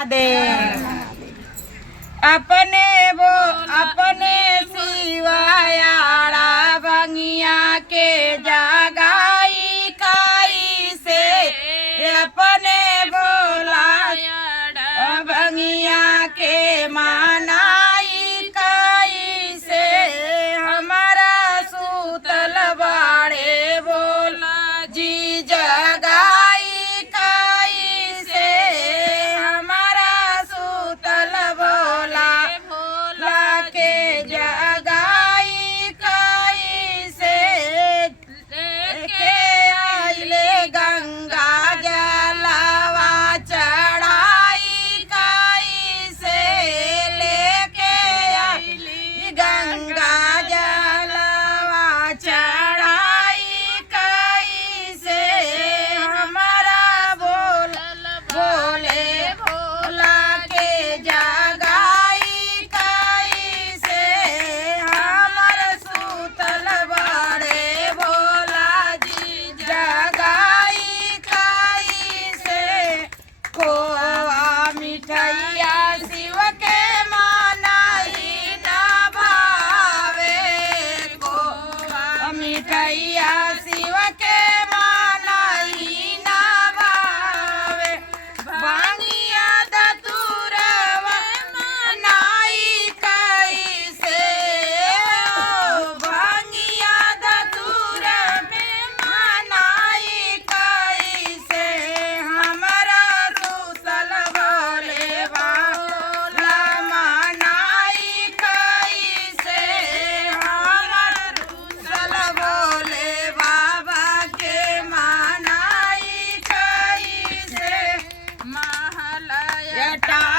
दे अपने सिवायाड़ा भंगिया के जगाई काई से अपने बोला भंगिया के मानाई काई से हमारा सूतल बाड़े बोला जी जगाई काई से हमारा सूतल बोला के जगाई काई से लेके आइले गंगा जलवा चढ़ाई काई से लेके आइली गंगा जलवा चढ़ाई काई से हमारा बोले भोला के जगाई काई से हमर सूतल बाड़े भोला जी जगाई काई से खोआ मिठैया शिव के मानाई ना भावे खोआ मिठैया शिव के मानाई ना भावे भांगिया दतुरवा मनाई काई से भांगिया दतुर में मनाई काई से हमारा सूतल भोले भोला मनाई काई से हमारा सूतल भोले बाबा के मनाई काई से महलयटा